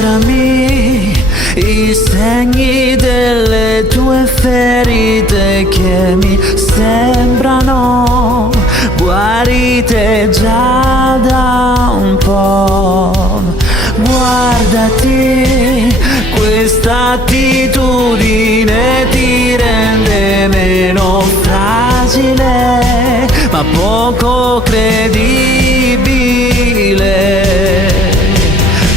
Mostrami i segni delle tue ferite che mi sembrano guarite già da un po'. Guardati, questa attitudine ti rende meno fragile, ma poco credibile.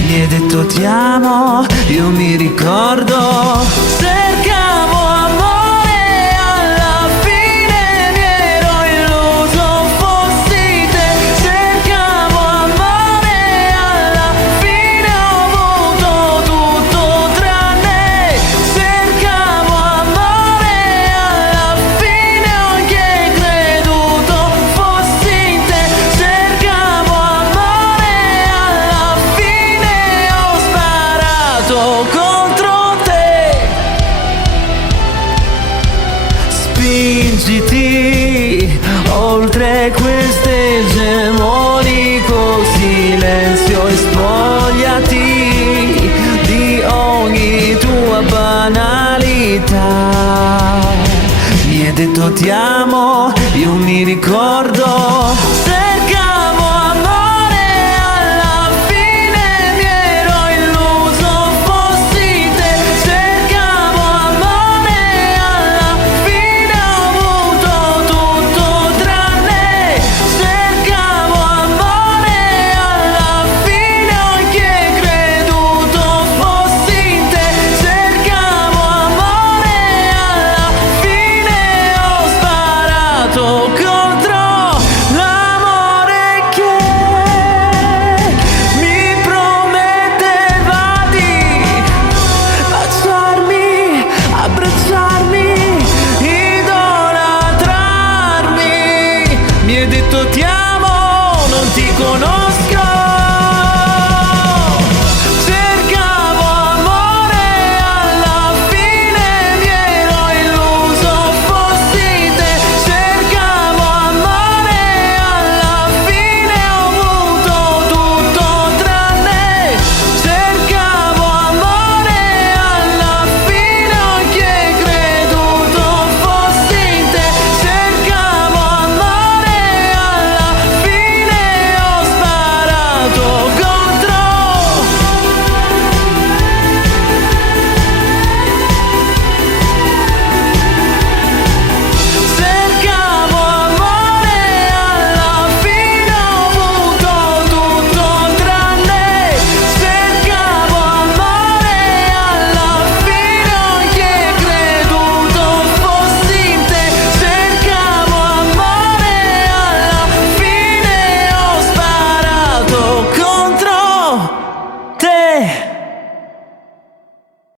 Mi hai detto ti amo, io mi ricordo. Cercavo amore, alla fine mi ero illuso fossi te. Cercavo amore, alla fine ho avuto tutto tranne. Cercavo amore, alla fine ho anche creduto fossi te. Cercavo amore, alla fine ho sparato contro te. Spingiti oltre quest'egemonico silenzio e spogliati di ogni tua banalità. Mi hai detto ti amo, io mi ricordo.